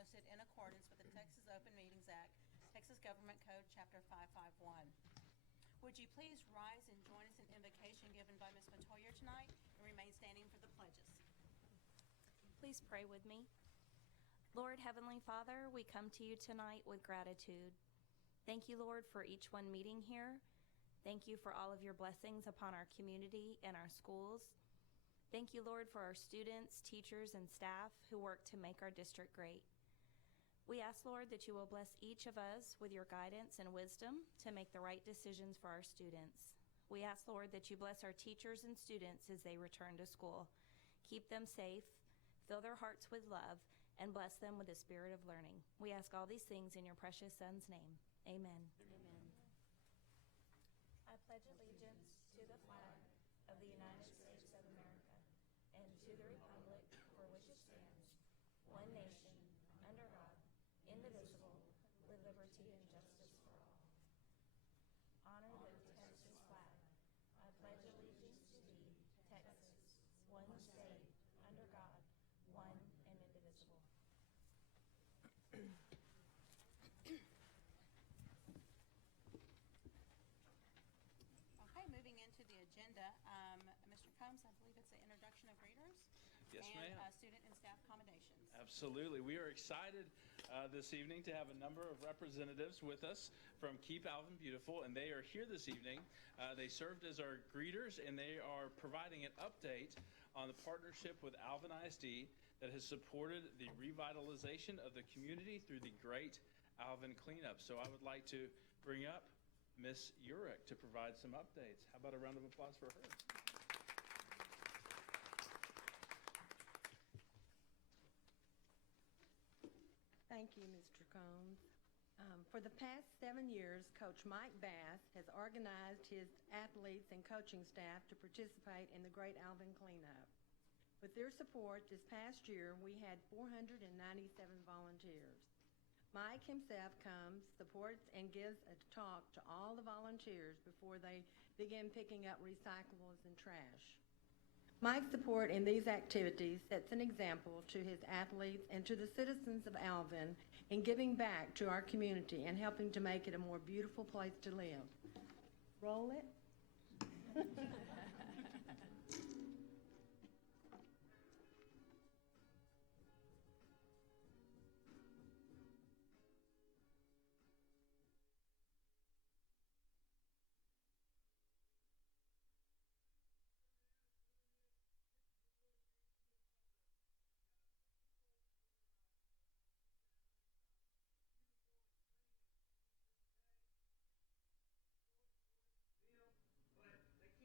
posted in accordance with the Texas Open Meetings Act, Texas Government Code, Chapter 551. Would you please rise and join us in invocation given by Ms. Matoyer tonight, and remain standing for the pledges. Please pray with me. Lord, Heavenly Father, we come to you tonight with gratitude. Thank you, Lord, for each one meeting here. Thank you for all of your blessings upon our community and our schools. Thank you, Lord, for our students, teachers, and staff who work to make our district great. We ask, Lord, that you will bless each of us with your guidance and wisdom to make the right decisions for our students. We ask, Lord, that you bless our teachers and students as they return to school. Keep them safe, fill their hearts with love, and bless them with a spirit of learning. We ask all these things in your precious Son's name. Amen. Amen. I pledge allegiance to the flag of the United States of America and to the republic for which it stands, one nation, under God, indivisible, with liberty and justice for all. Honor the Texas flag. I pledge allegiance to thee, Texas, one state, under God, one and indivisible. Okay, moving into the agenda, Mr. Combs, I believe it's the introduction of readers. Yes, and ma'am. Student and staff accommodations. Absolutely. We are excited this evening to have a number of representatives with us from Keep Alvin Beautiful, and they are here this evening. They served as our greeters, and they are providing an update on the partnership with Alvin ISD that has supported the revitalization of the community through the Great Alvin Cleanup. So I would like to bring up Miss Urich to provide some updates. How about a round of applause for her? Thank you, Mr. Combs. For the past 7 years, Coach Mike Bass has organized his athletes and coaching staff to participate in the Great Alvin Cleanup. With their support, this past year, we had 497 volunteers. Mike himself comes, supports, and gives a talk to all the volunteers before they begin picking up recyclables and trash. Mike's support in these activities sets an example to his athletes and to the citizens of Alvin in giving back to our community and helping to make it a more beautiful place to live. Roll it. But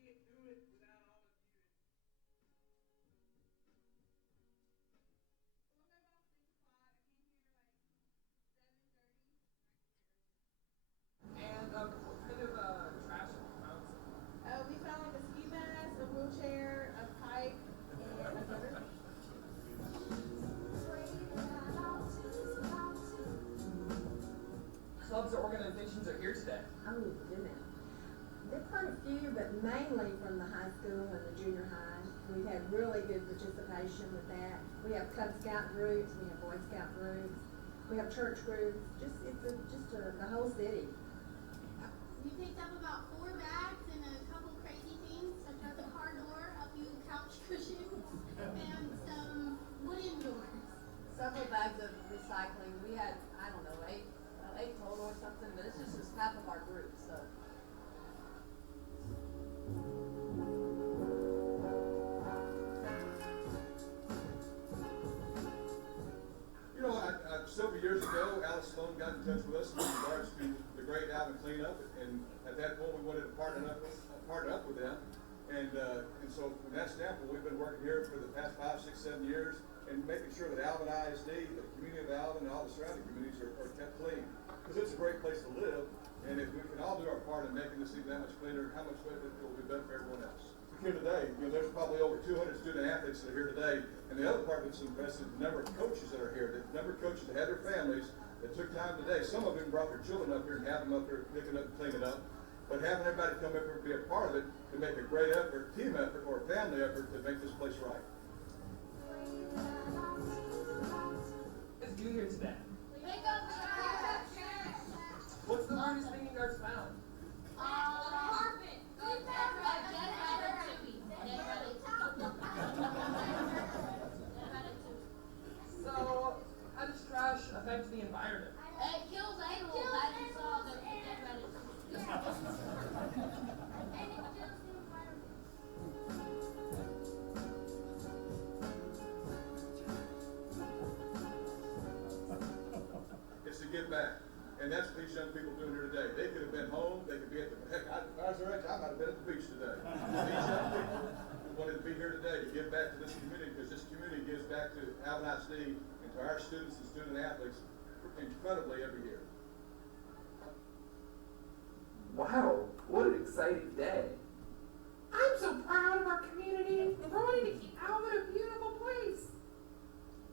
they can't do it without all of you. We'll go about 6 o'clock. I came here like 7:30. And what kind of trash amounts? We found like a ski mask, a wheelchair, a pipe, and a gutter. Clubs or organizations are here today. Oh, goodness. There are quite a few, but mainly from the high school and the junior high. We've had really good participation with that. We have Cub Scout groups, we have Boy Scout groups, we have church groups, the whole city. We picked up about 4 bags and a couple crazy things, such as a car door, a few couch cushions, and some wooden doors. Several bags of recycling. We had, I don't know, eight total or something, but it's just half of our group, so. You know, several years ago, Alice Sloan got in touch with us with regards to the Great Alvin Cleanup, and at that point, we wanted to partner up with them. And so from that standpoint, we've been working here for the past 5, 6, 7 years and making sure that Alvin ISD, the community of Alvin, and all the surrounding communities are kept clean. Because it's a great place to live, and if we can all do our part in making this even that much cleaner, how much better it will be better for everyone else. Here today, there's probably over 200 student athletes that are here today, and the other part that's impressive, the number of coaches that are here, the number of coaches that had their families, that took time today. Some of them brought their children up here and have them up here picking up and cleaning up. But having everybody come up here and be a part of it to make a great effort, team effort, or a family effort to make this place right. Let's do here today. And that's what these young people are doing here today. They could have been home, they could be at the, heck, if I was their age, I might have been at the beach today. These young people wanted to be here today to give back to this community, because this community gives back to Alvin ISD and to our students and student athletes incredibly every year. Wow, what an exciting day. I'm so proud of our community and we're wanting to keep Alvin a beautiful place.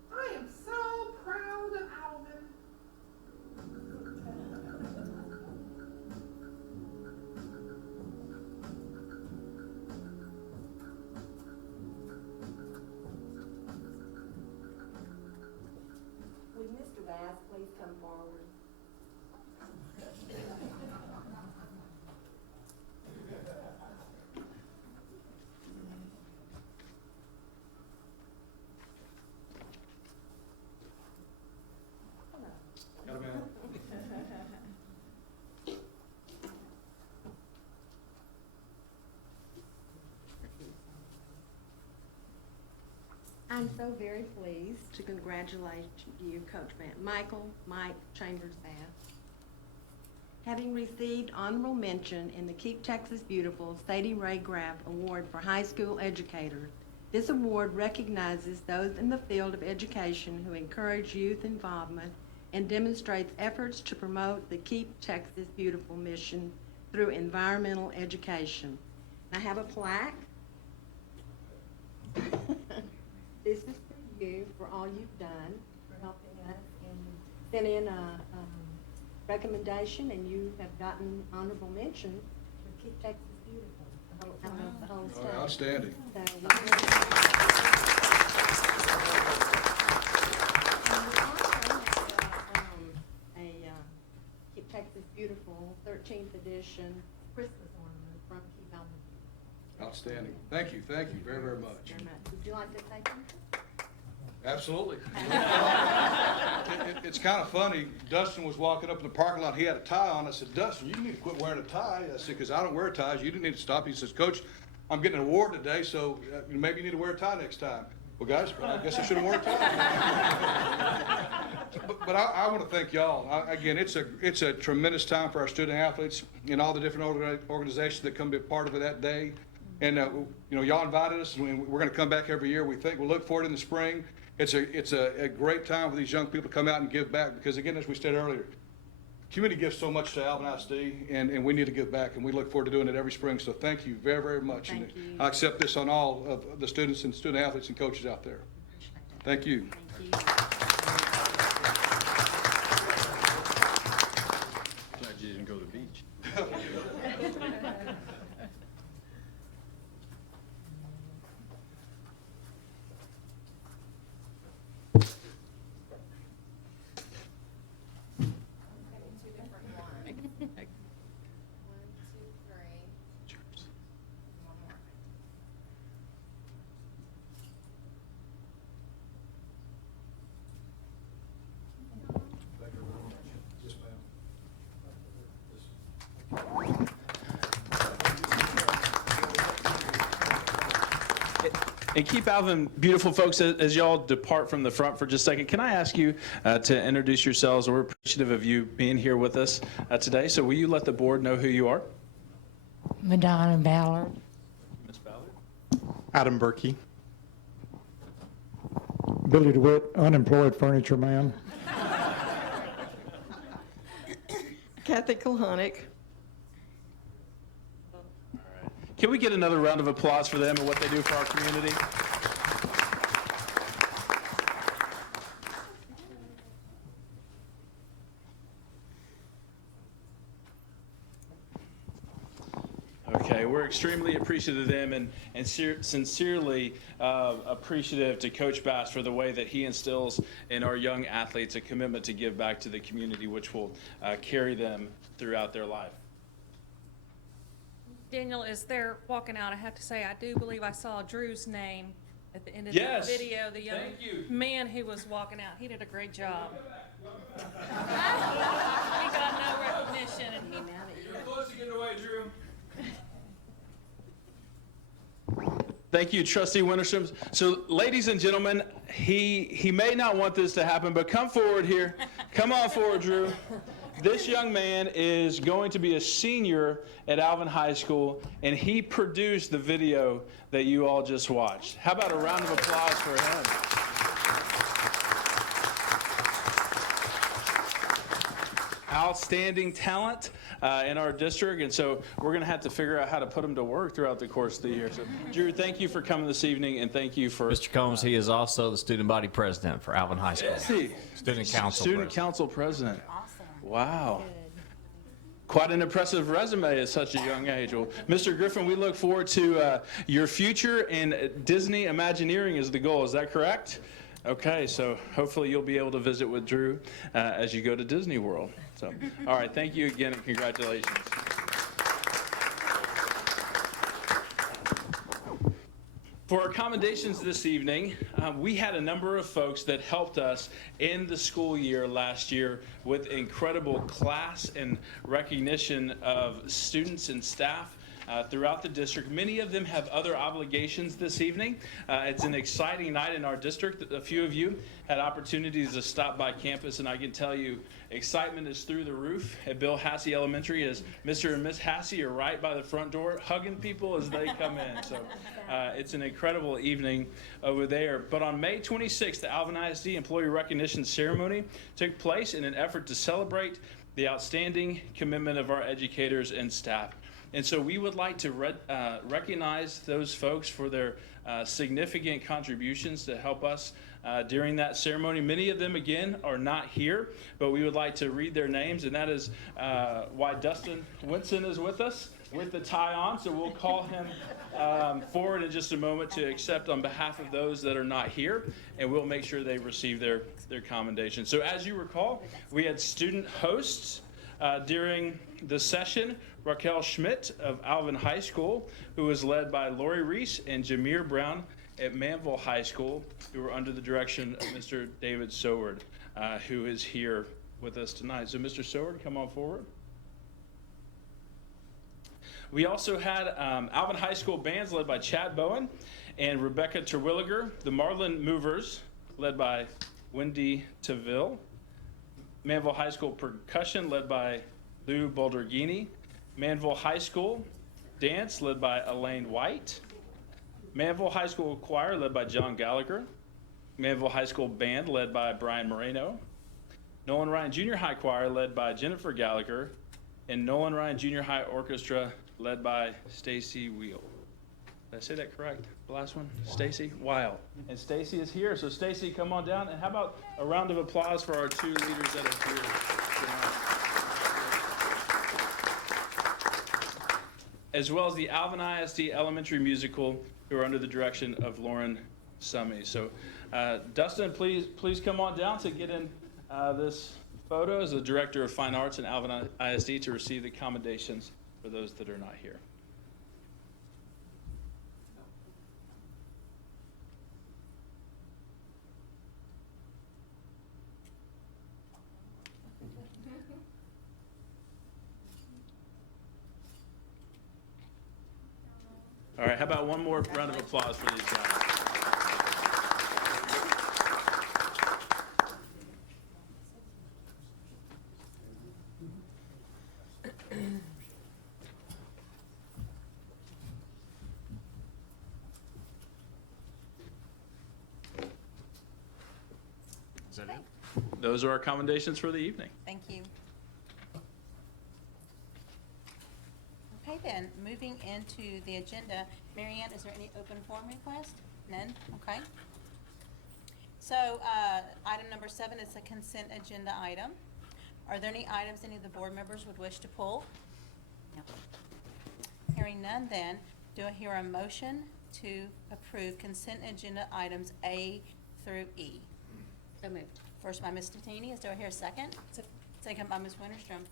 I am so proud of Alvin. Would Mr. Bass please come forward? I'm so very pleased to congratulate you, Coach Mike Chambers Bass. Having received honorable mention in the Keep Texas Beautiful Sadie Ray Graff Award for High School Educators, this award recognizes those in the field of education who encourage youth involvement and demonstrates efforts to promote the Keep Texas Beautiful mission through environmental education. I have a plaque. This is for you, for all you've done, for helping us, and sent in a recommendation, and you have gotten honorable mention for Keep Texas Beautiful, the whole state. Outstanding. So, and we also have a Keep Texas Beautiful 13th edition Christmas ornament from Keep Alvin. Outstanding. Thank you very, very much. Very much. Would you like to take them? Absolutely. It's kind of funny. Dustin was walking up in the parking lot. He had a tie on. I said, Dustin, you need to quit wearing a tie. I said, because I don't wear ties. You didn't need to stop. He says, Coach, I'm getting an award today, so maybe you need to wear a tie next time. Well, guys, I guess I should have worn a tie. But I want to thank y'all. Again, it's a tremendous time for our student athletes and all the different organizations that come be a part of it that day. And y'all invited us, and we're going to come back every year. We'll look forward in the spring. It's a great time for these young people to come out and give back, because again, as we said earlier, community gives so much to Alvin ISD, and we need to give back, and we look forward to doing it every spring. So thank you very, very much. Thank you. I accept this on all of the students and student athletes and coaches out there. Thank you. Thank you. Glad you didn't go to the beach. And Keep Alvin Beautiful, folks, as y'all depart from the front for just a second, can I ask you to introduce yourselves? We're appreciative of you being here with us today. So will you let the board know who you are? Madonna Ballard. Ms. Ballard? Adam Berkey. Billy DeWitt, unemployed furniture man. Kathy Kulhonic. Can we get another round of applause for them and what they do for our community? Okay, we're extremely appreciative of them and sincerely appreciative to Coach Bass for the way that he instills in our young athletes a commitment to give back to the community, which will carry them throughout their life. Daniel, as they're walking out, I have to say, I do believe I saw Drew's name at the end of Yes. the video. The young man who was walking out, he did a great job. He got no recognition, and You're close to getting away, Drew. Thank you, Trustee Winterstrom. So, ladies and gentlemen, he may not want this to happen, but come forward here. Come on forward, Drew. This young man is going to be a senior at Alvin High School, and he produced the video that you all just watched. How about a round of applause for him? Outstanding talent in our district, and so we're going to have to figure out how to put him to work throughout the course of the year. So, Drew, thank you for coming this evening, and thank you for... Mr. Combs, he is also the student body president for Alvin High School. Is he? Student council Student president. council president. Awesome. Wow. Quite an impressive resume at such a young age. Well, Mr. Griffin, we look forward to your future, and Disney Imagineering is the goal. Is that correct? Okay, so hopefully you'll be able to visit with Drew as you go to Disney World. So, all right, thank you again, and congratulations. For our commendations this evening, we had a number of folks that helped us in the school year last year with incredible class and recognition of students and staff throughout the district. Many of them have other obligations this evening. It's an exciting night in our district. A few of you had opportunities to stop by campus, and I can tell you excitement is through the roof at Bill Hassey Elementary as Mr. and Miss Hassey are right by the front door hugging people as they come in. So it's an incredible evening over there. But on May 26th, the Alvin ISD Employee Recognition Ceremony took place in an effort to celebrate the outstanding commitment of our educators and staff. And so we would like to recognize those folks for their significant contributions to help us during that ceremony. Many of them, again, are not here, but we would like to read their names, and that is why Dustin Winson is with us with the tie on. So we'll call him forward in just a moment to accept on behalf of those that are not here, and we'll make sure they receive their commendation. So as you recall, we had student hosts during the session. Raquel Schmidt of Alvin High School, who was led by Lori Reese and Jameer Brown at Manville High School, who were under the direction of Mr. David Soward, who is here with us tonight. So Mr. Soward, come on forward. We also had Alvin High School bands led by Chad Bowen and Rebecca Terwilliger, the Marlin Movers led by Wendy Taville, Manville High School percussion led by Lou Balderghini, Manville High School dance led by Elaine White, Manville High School choir led by John Gallagher, Manville High School band led by Brian Moreno, Nolan Ryan Junior High choir led by Jennifer Gallagher, and Nolan Ryan Junior High orchestra led by Stacy Wheel. Did I say that correct? The last one? Stacy? Wow. And Stacy is here. So Stacy, come on down. And how about a round of applause for our two leaders that are here tonight? As well as the Alvin ISD Elementary Musical, who are under the direction of Lauren Summey. So Dustin, please come on down to get in this photo as the Director of Fine Arts in Alvin ISD to receive the commendations for those that are not here. All right, how about one more round of applause for these guys? Is that it? Those are our commendations for the evening. Thank you. Okay, then, moving into the agenda. Marianne, is there any open forum request? None? Okay. So, item number 7 is a consent agenda item. Are there any items any of the board members would wish to pull? No. Hearing none, then, do I hear a motion to approve consent agenda items A through E? So moved. First by Ms. Tatini. Do I hear a second? Second by Ms. Winterstrom.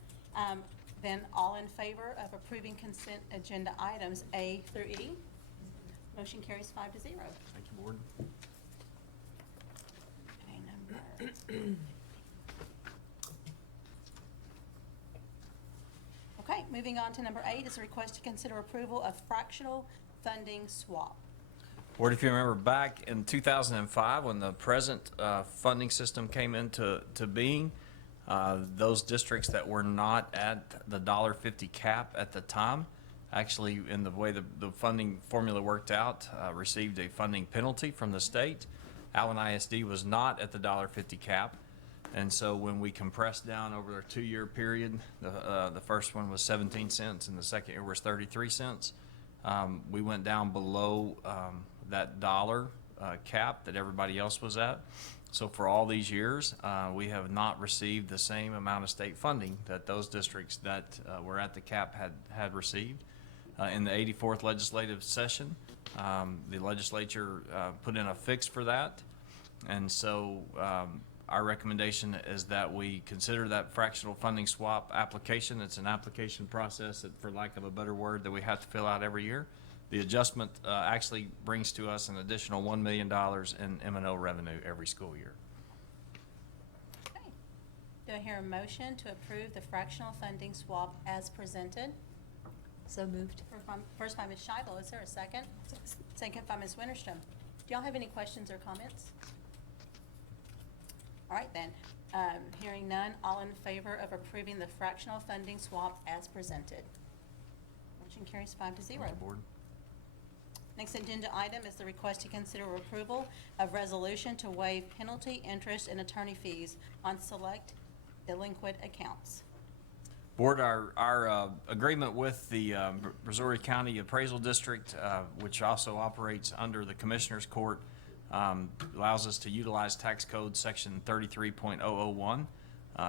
Then all in favor of approving consent agenda items A through E? Motion carries 5-0. Thank you, Board. Okay, number. Okay, moving on to number 8 is a request to consider approval of fractional funding swap. Board, if you remember back in 2005 when the present funding system came into being, Those districts that were not at the $1.50 cap at the time, actually, in the way the funding formula worked out, received a funding penalty from the state. Alvin ISD was not at the $1.50 cap. And so when we compressed down over a 2-year period, the first one was 17 cents and the second year was 33 cents. We went down below that dollar cap that everybody else was at. So for all these years, we have not received the same amount of state funding that those districts that were at the cap had received. In the 84th legislative session, the legislature put in a fix for that. And so our recommendation is that we consider that fractional funding swap application. It's an application process that, for lack of a better word, that we have to fill out every year. The adjustment actually brings to us an additional $1 million in M&O revenue every school year. Okay. Do I hear a motion to approve the fractional funding swap as presented? So moved. First by Ms. Scheibel. Is there a second? Second by Ms. Winterstrom. Do y'all have any questions or comments? All right then. Hearing none, all in favor of approving the fractional funding swap as presented? Motion carries 5-0. Thank you, Board. Next agenda item is the request to consider approval of resolution to waive penalty, interest, and attorney fees on select delinquent accounts. Board, our agreement with the Missouri County Appraisal District, which also operates under the Commissioner's Court, allows us to utilize tax code section 33.001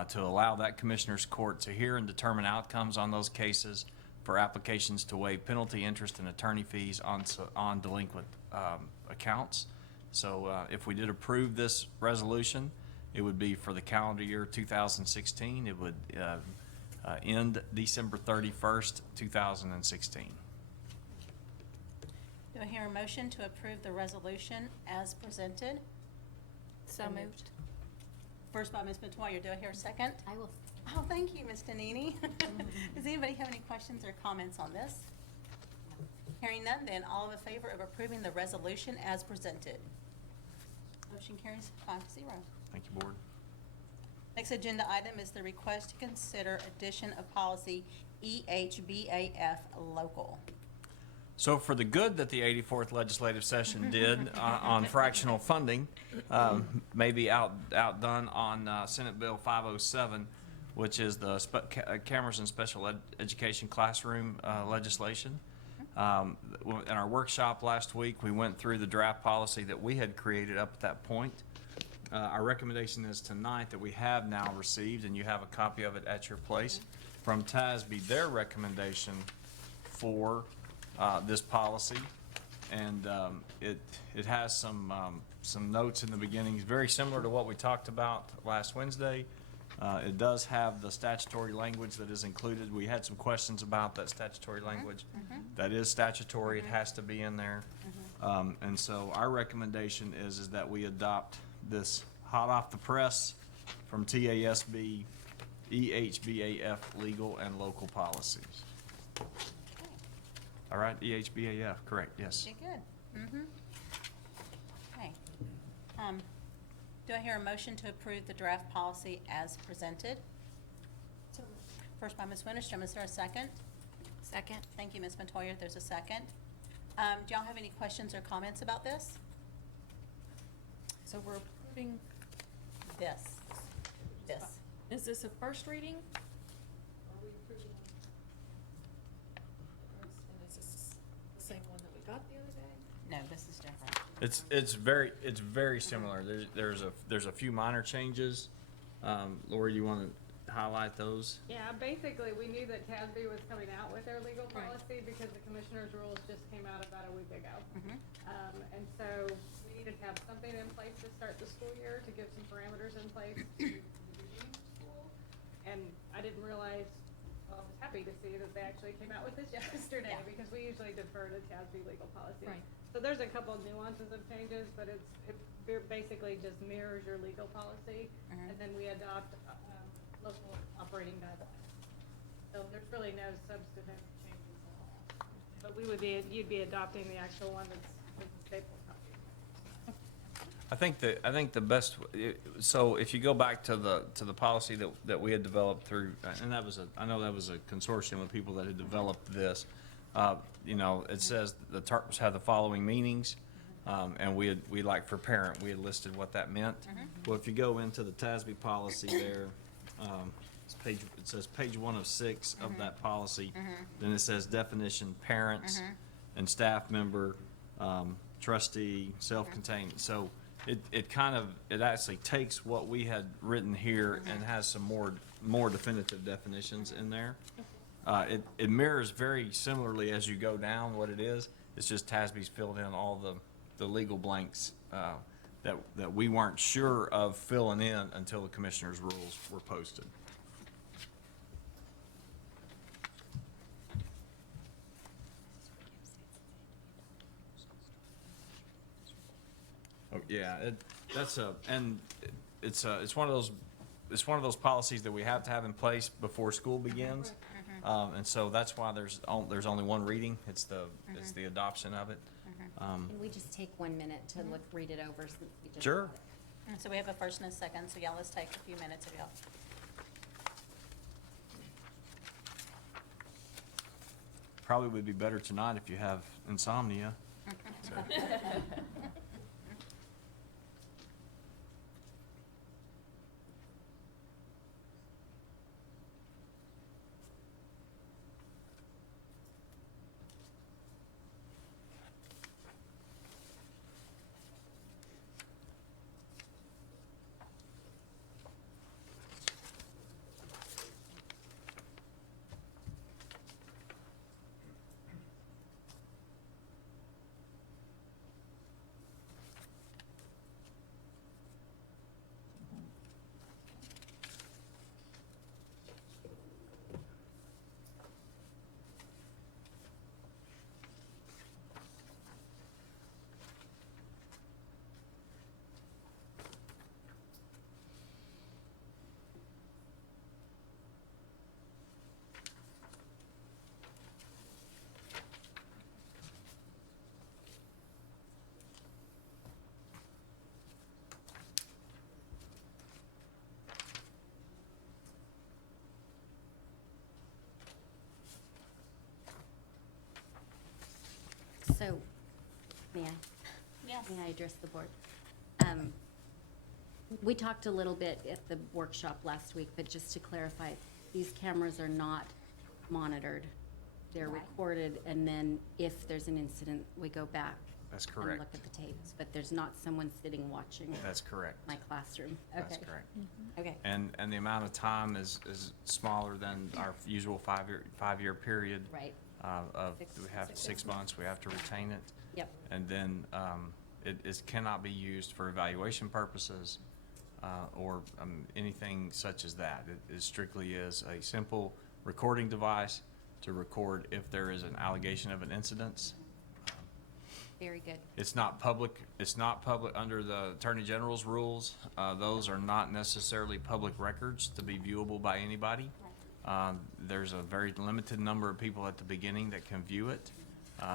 to allow that Commissioner's Court to hear and determine outcomes on those cases for applications to waive penalty, interest, and attorney fees on delinquent accounts. So if we did approve this resolution, it would be for the calendar year 2016. It would end December 31st, 2016. Do I hear a motion to approve the resolution as presented? So moved. First by Ms. Metoyer. Do I hear a second? I will. Oh, thank you, Ms. Danini. Does anybody have any questions or comments on this? Hearing none, then all in favor of approving the resolution as presented? Motion carries 5-0. Thank you, Board. Next agenda item is the request to consider addition of policy EHBAF local. So for the good that the 84th legislative session did on fractional funding, maybe outdone on Senate Bill 507, which is the cameras in special education classroom legislation. In our workshop last week, we went through the draft policy that we had created up at that point. Our recommendation is tonight that we have now received, and you have a copy of it at your place, from TASB, their recommendation for this policy. And it has some notes in the beginning, very similar to what we talked about last Wednesday. It does have the statutory language that is included. We had some questions about that statutory language. That is statutory. It has to be in there. And so our recommendation is that we adopt this hot off the press from TASB EHBAF legal and local policies. All right, EHBAF, correct, yes. Okay, good. Okay. Do I hear a motion to approve the draft policy as presented? First by Ms. Winterstrom. Is there a second? Second. Thank you, Ms. Metoyer. There's a second. Do y'all have any questions or comments about this? So we're approving, This. is this a first reading? Are we approving? And is this the same one that we got the other day? No, this is different. It's very similar. There's a few minor changes. Lori, you want to highlight those? Yeah, basically, we knew that TASB was coming out with their legal policy because the commissioner's rules just came out about a week ago. And so we needed to have something in place to start the school year, to give some parameters in place to the beginning of school. And I didn't realize, well, I was happy to see that they actually came out with this yesterday, because we usually defer to TASB legal policy. Right. So there's a couple of nuances of changes, but it basically just mirrors your legal policy, and then we adopt local operating guidelines. So there's really no substantive changes at all. But you'd be adopting the actual one that's the staple copy. I think the best, so if you go back to the policy that we had developed through, and I know that was a consortium of people that had developed this. You know, it says the terms have the following meanings, and we like for parent, we had listed what that meant. Well, if you go into the TASB policy there, it says page 1 of 6 of that policy. Then it says definition, parents and staff member, trustee, self-contained. So it actually takes what we had written here and has some more definitive definitions in there. It mirrors very similarly as you go down what it is. It's just TASB's filled in all the legal blanks that we weren't sure of filling in until the commissioner's rules were posted. Oh, yeah, it's one of those policies that we have to have in place before school begins. And so that's why there's only one reading. It's the adoption of it. Can we just take 1 minute to read it over since we just. Sure. So we have a first and a second, so yeah, let's take a few minutes of y'all. Probably would be better tonight if you have insomnia. So. So, may I? Yes. May I address the board? We talked a little bit at the workshop last week, but just to clarify, these cameras are not monitored. They're Right. recorded, and then if there's an incident, we go back. That's And correct. look at the tapes, but there's not someone sitting watching That's correct. my classroom. That's Okay. correct. Okay. And the amount of time is smaller than our usual five-year period. Right. We have 6 months, we have to retain it. Yep. And then it cannot be used for evaluation purposes or anything such as that. It strictly is a simple recording device to record if there is an allegation of an incident. Very good. It's not public under the Attorney General's rules. Those are not necessarily public records to be viewable by anybody. There's a very limited number of people at the beginning that can view it.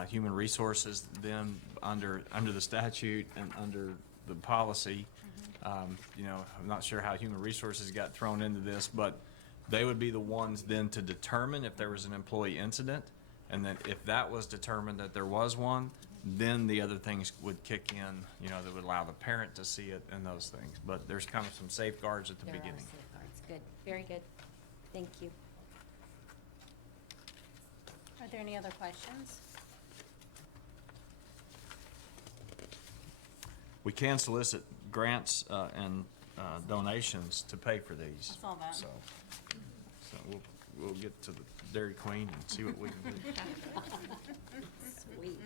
Human Resources then under the statute and under the policy, you know, I'm not sure how Human Resources got thrown into this, but they would be the ones then to determine if there was an employee incident. And then if that was determined that there was one, then the other things would kick in, you know, that would allow the parent to see it and those things. But there's kind of some safeguards at the There are beginning. safeguards. Good. Very good. Thank you. Are there any other questions? We can solicit grants and donations to pay for these. I saw that. So we'll get to the Dairy Queen and see what we can do. Sweet.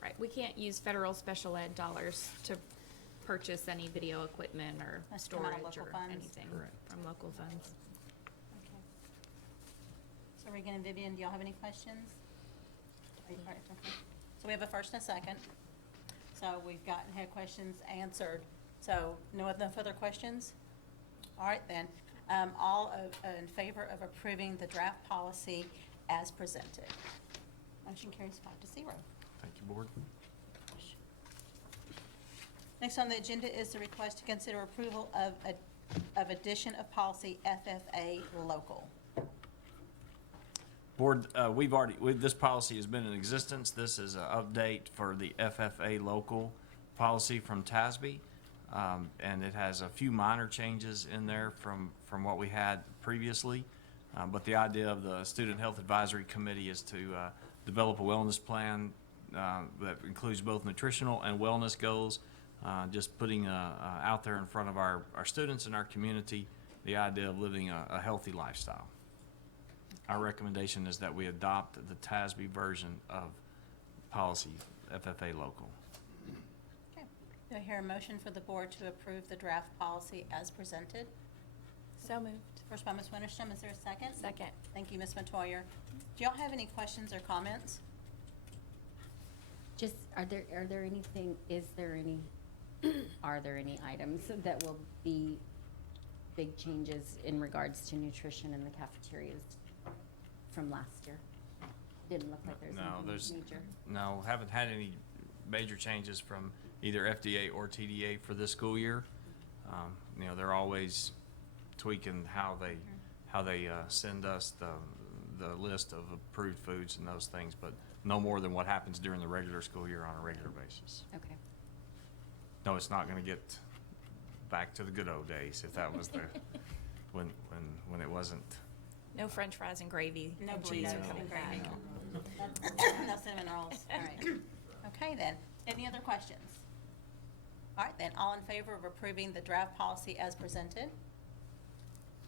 Right, we can't use federal special ed dollars to purchase any video equipment or That's come out of storage local or funds. anything Correct. from local funds. Okay. So Regan and Vivian, do y'all have any questions? All right, okay. So we have a first and a second. So we've had questions answered. So no further questions? All right then. In favor of approving the draft policy as presented. Motion carries 5-0. Thank you, Board. Next on the agenda is the request to consider approval of addition of policy FFA local. Board, this policy has been in existence. This is an update for the FFA local policy from TASB. And it has a few minor changes in there from what we had previously. But the idea of the Student Health Advisory Committee is to develop a wellness plan that includes both nutritional and wellness goals. Just putting out there in front of our students and our community the idea of living a healthy lifestyle. Our recommendation is that we adopt the TASB version of policy FFA local. Okay. Do I hear a motion for the board to approve the draft policy as presented? So moved. First by Ms. Winterston, is there a second? Second. Thank you, Ms. Metoyer. Do y'all have any questions or comments? Just, are there any items that will be big changes in regards to nutrition in the cafeterias from last year? Didn't look like there's anything major. No, haven't had any major changes from either FDA or TDA for this school year. They're always tweaking how they send us the list of approved foods and those things, but no more than what happens during the regular school year on a regular basis. Okay. No, it's not going to get back to the good old days if that was the when it wasn't. No French fries and gravy. No and cheese burritos are coming and back. gravy. No cinnamon rolls. All right. Okay, then. Any other questions? All right, then. All in favor of approving the draft policy as presented?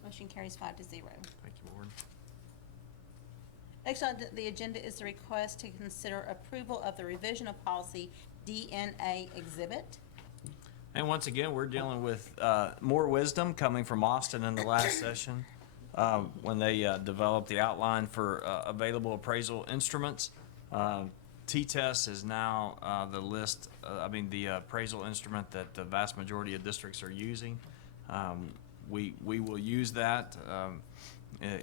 Motion carries 5-0. Thank you, Board. Next on the agenda is the request to consider approval of the revision of policy DNA exhibit. And once again, we're dealing with more wisdom coming from Austin in the last session when they developed the outline for available appraisal instruments. T-Test is now the list, the appraisal instrument that the vast majority of districts are using. We will use that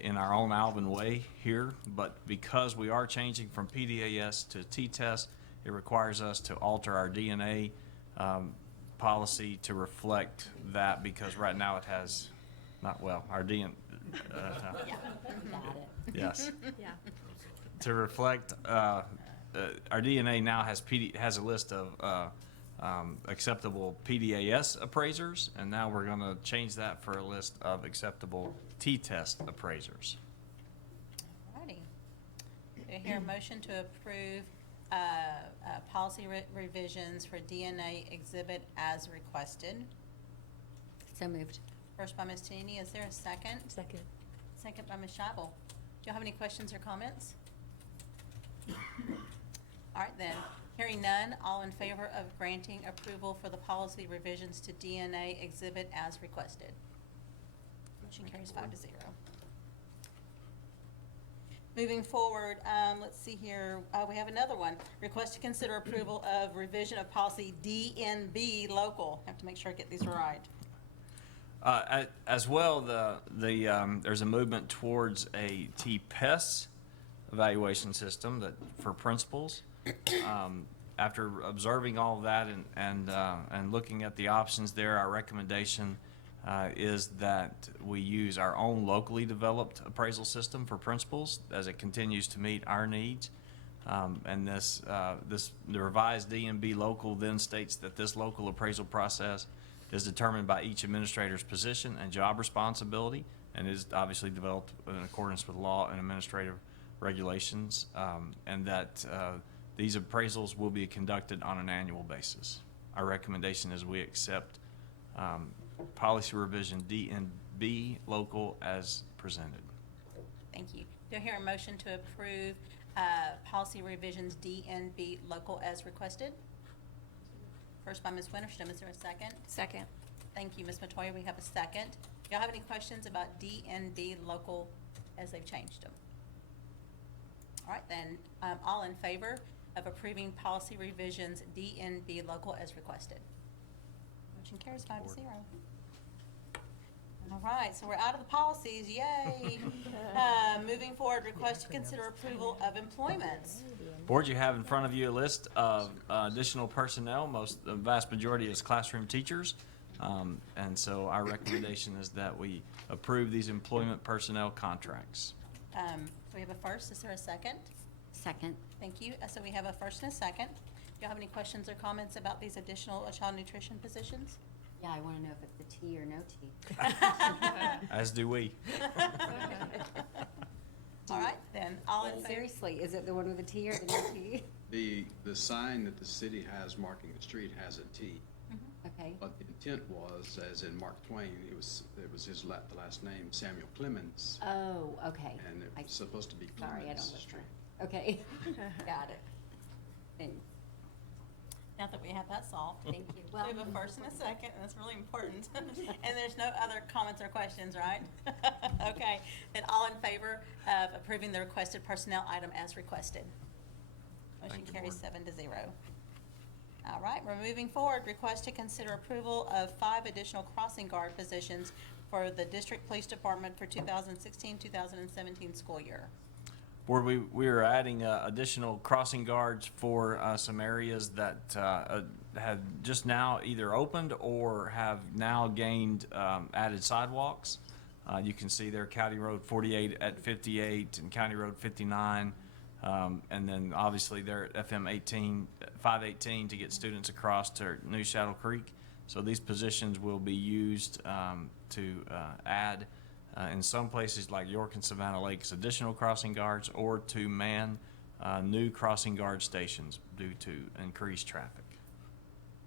in our own Alvin way here, but because we are changing from PDAS to T-Test, it requires us to alter our DNA policy to reflect that, because right now it has our DNA. Yes. Yeah. To reflect, our DNA now has a list of acceptable PDAS appraisers, and now we're going to change that for a list of acceptable T-Test appraisers. Alrighty. Do I hear a motion to approve policy revisions for DNA exhibit as requested? So moved. First by Ms. Teeny, is there a second? Second. Second by Ms. Scheibel. Do you have any questions or comments? All right, then. Hearing none, all in favor of granting approval for the policy revisions to DNA exhibit as requested? Motion carries 5-0. Moving forward, let's see here, we have another one. Request to consider approval of revision of policy DNB local. Have to make sure I get these right. As well, there's a movement towards a T-PES evaluation system that for principals. After observing all of that and looking at the options there, our recommendation is that we use our own locally developed appraisal system for principals as it continues to meet our needs. And the revised DNB local then states that this local appraisal process is determined by each administrator's position and job responsibility, and is obviously developed in accordance with law and administrative regulations, and that these appraisals will be conducted on an annual basis. Our recommendation is we accept policy revision DNB local as presented. Thank you. Do I hear a motion to approve policy revisions DNB local as requested? First by Ms. Winterston, is there a second? Second. Thank you, Ms. Metoyer. We have a second. Y'all have any questions about DNB local as they've changed them? All right, then, all in favor of approving policy revisions DNB local as requested? Motion carries 5-0. All right, so we're out of the policies, yay. Moving forward, request to consider approval of employments. Board, you have in front of you a list of additional personnel. The vast majority is classroom teachers. And so our recommendation is that we approve these employment personnel contracts. So we have a first, is there a second? Second. Thank you. So we have a first and a second. Do you have any questions or comments about these additional child nutrition positions? Yeah, I want to know if it's a T or no T. As do we. All right, then, all in favor? Seriously, is it the one with the T or the no T? The sign that the city has marking the street has a T. Okay. But the intent was, as in Mark Twain, it was the last name, Samuel Clemens. Oh, okay. And it was supposed to be Clemens Sorry, I don't Street. listen. Okay. Got it. Thanks. Now that we have that solved. Thank you. We have a first and a second, and that's really important. And there's no other comments or questions, right? Okay, then all in favor of approving the requested personnel item as requested? Motion Thank you, carries Board. 7-0. All right, we're moving forward. Request to consider approval of 5 additional crossing guard positions for the District Police Department for 2016-2017 school year. Board, we are adding additional crossing guards for some areas that have just now either opened or have now gained added sidewalks. You can see there County Road 48 at 58 and County Road 59. And then obviously they're at FM 518 to get students across to New Shadow Creek. So these positions will be used to add in some places like York and Savannah Lakes additional crossing guards or to man new crossing guard stations due to increased traffic.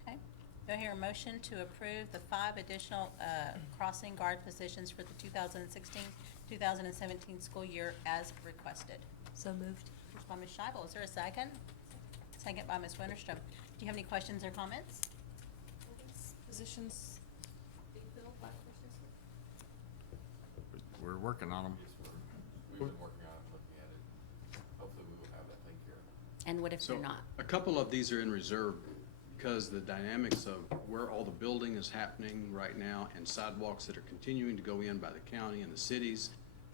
Okay. Do I hear a motion to approve the 5 additional crossing guard positions for the 2016-2017 school year as requested? So moved. First by Ms. Scheibel. Is there a second? Second by Ms. Winterstrom. Do you have any questions or comments? Positions. We're working on them. We've been working on it, looking at it. Hopefully we will have that taken care of. And what if So they're not? a couple of these are in reserve because the dynamics of where all the building is happening right now and sidewalks that are continuing to go in by the county and the cities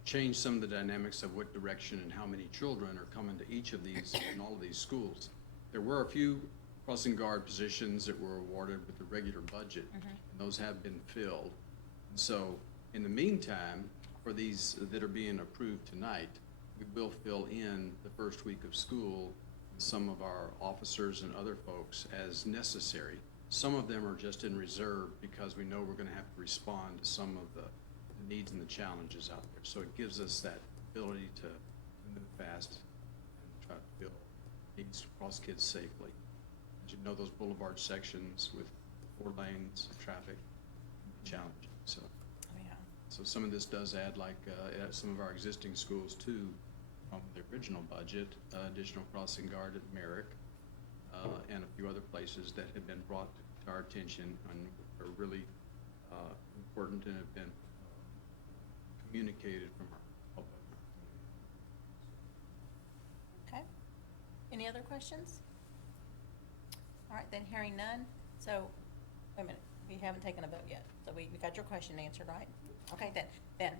change some of the dynamics of what direction and how many children are coming to each of these in all of these schools. There were a few crossing guard positions that were awarded with the regular budget. And those have been filled. So in the meantime, for these that are being approved tonight, we will fill in the first week of school some of our officers and other folks as necessary. Some of them are just in reserve because we know we're going to have to respond to some of the needs and the challenges out there. So it gives us that ability to move fast and try to fill needs across kids safely. As you know, those boulevard sections with 4 lanes of traffic, challenging. So some of this does add, like at some of our existing schools too, from the original budget, additional crossing guard at Merrick, and a few other places that have been brought to our attention and are really important and have been communicated from our public. Okay. Any other questions? All right, then hearing none. So, wait a minute, we haven't taken a vote yet. So we got your question answered, right? Okay,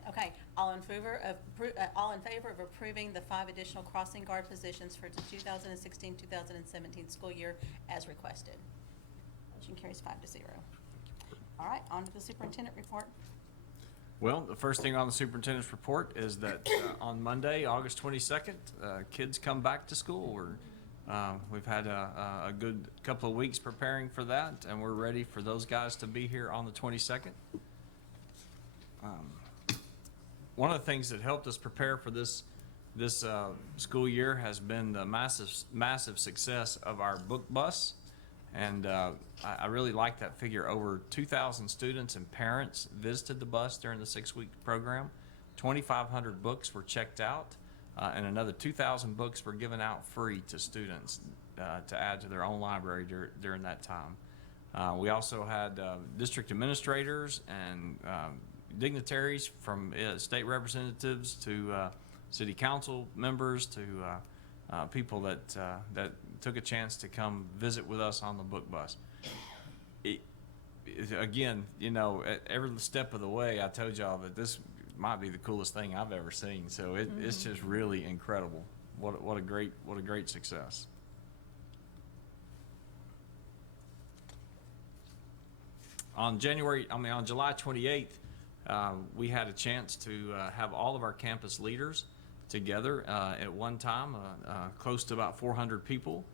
okay. All in favor of approving the 5 additional crossing guard positions for the 2016-2017 school year as requested? Motion carries 5-0. All right, on to the superintendent report. Well, the first thing on the superintendent's report is that on Monday, August 22nd, kids come back to school. We've had a good couple of weeks preparing for that, and we're ready for those guys to be here on the 22nd. One of the things that helped us prepare for this school year has been the massive success of our book bus, and I really like that figure. Over 2,000 students and parents visited the bus during the 6-week program. 2,500 books were checked out, and another 2,000 books were given out free to students to add to their own library during that time. We also had district administrators and dignitaries from state representatives to city council members to people that again, you know, at every step of the way, I told y'all that this might be the coolest thing I've ever seen. So it's just really incredible. What a great success. On July 28th, we had a chance to have all of our campus leaders together at one time, close to about 400 people.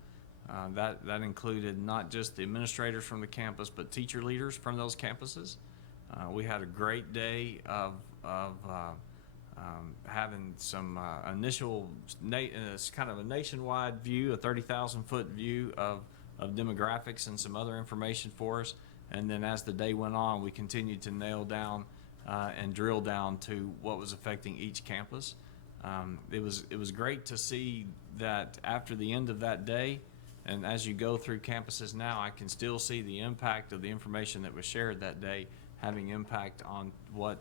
That included not just the administrators from the campus, but teacher leaders from those campuses. We had a great day of having some initial, it's kind of a nationwide view, a 30,000-foot view of demographics and some other information for us. And then as the day went on, we continued to nail down and drill down to what was affecting each campus. It was great to see that after the end of that day, and as you go through campuses now, I can still see the impact of the information that was shared that day having impact on what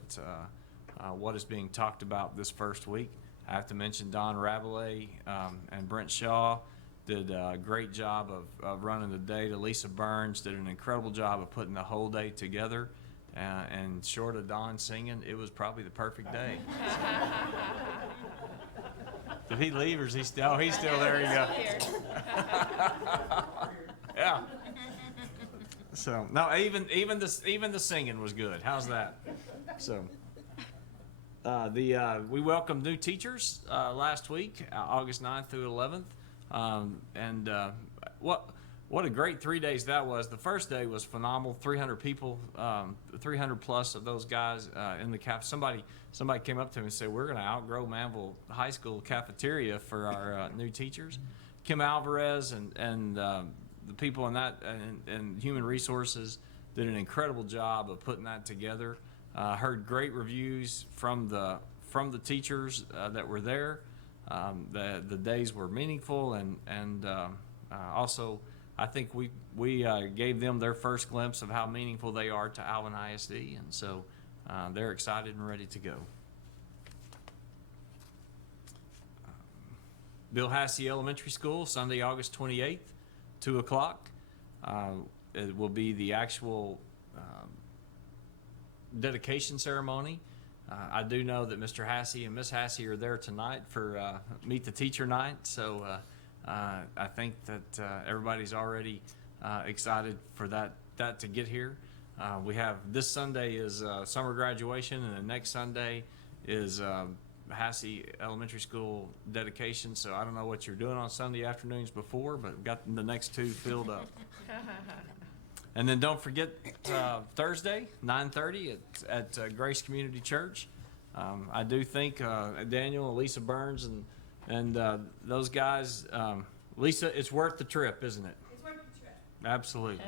is being talked about this first week. I have to mention Don Rabelais and Brent Shaw did a great job of running the day. Lisa Burns did an incredible job of putting the whole day together. And short of Don singing, it was probably the perfect day. Did he leave, or is he still? Oh, he's still there. You go. Yeah. So no, even the singing was good. How's that? So we welcomed new teachers last week, August 9th through 11th. And what a great 3 days that was. The first day was phenomenal. 300 people, 300 plus of those guys in the caf. Somebody came up to me and said, "We're going to outgrow Manville High School cafeteria for our new teachers." Kim Alvarez and the people in that and Human Resources did an incredible job of putting that together. Heard great reviews from the teachers that were there. The days were meaningful, and also I think we gave them their first glimpse of how meaningful they are to Alvin ISD, and so they're excited and ready to go. Bill Hassey Elementary School, Sunday, August 28th, 2 o'clock. It will be the actual dedication ceremony. I do know that Mr. Hassey and Miss Hassey are there tonight for Meet the Teacher Night, so I think that everybody's already excited for that to get here. We have this Sunday is summer graduation, and the next Sunday is Hassey Elementary School dedication. So I don't know what you're doing on Sunday afternoons before, but we've got the next two filled up. And then don't forget Thursday, 9:30 at Grace Community Church. I do think Daniel and Lisa Burns and those guys, Lisa, it's worth the trip, isn't it? It's worth the trip. Absolutely.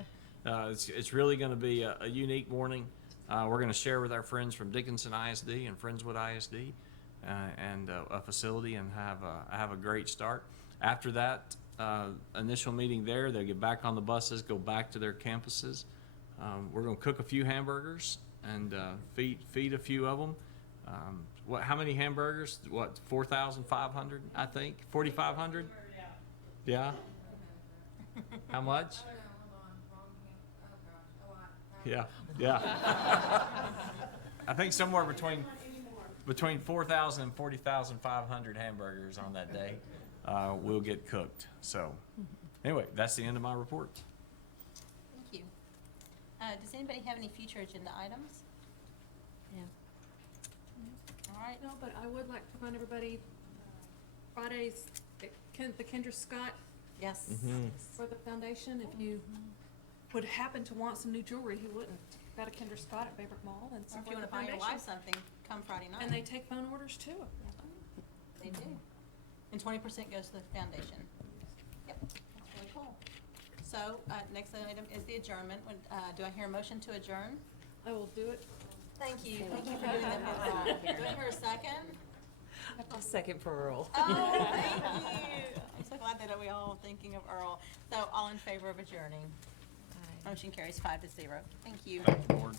It's really going to be a unique morning. We're going to share with our friends from Dickinson ISD and Friendswood ISD and a facility and have a great start. After that initial meeting there, they'll get back on the buses, go back to their campuses. We're going to cook a few hamburgers and feed a few of them. How many hamburgers? 4,500, I think? 4,500? Yeah. How much? Yeah. I think somewhere between 4,000 and 40,500 hamburgers on that day will get cooked. So anyway, that's the end of my report. Thank you. Does anybody have any future agenda items? Yeah. All right. No, but I would like to remind everybody, Friday's the Kendra Scott Yes. for the foundation. If you would happen to want some new jewelry, who wouldn't? Got a Kendra Scott at Favorite Mall and Or some if you for want the to buy your foundation. wife something, come Friday night. And they take phone orders too. They do. And 20% goes to the foundation. Yep, that's really cool. So, next item is the adjournment. Do I hear a motion to adjourn? I will do it. Thank you. Thank you for doing that, Earl. Do I hear a second? I'll second for Earl. Oh, thank you. I'm so glad that we all thinking of Earl. So, all in favor of adjourning? Motion carries 5-0. Thank you. Thank you, Board.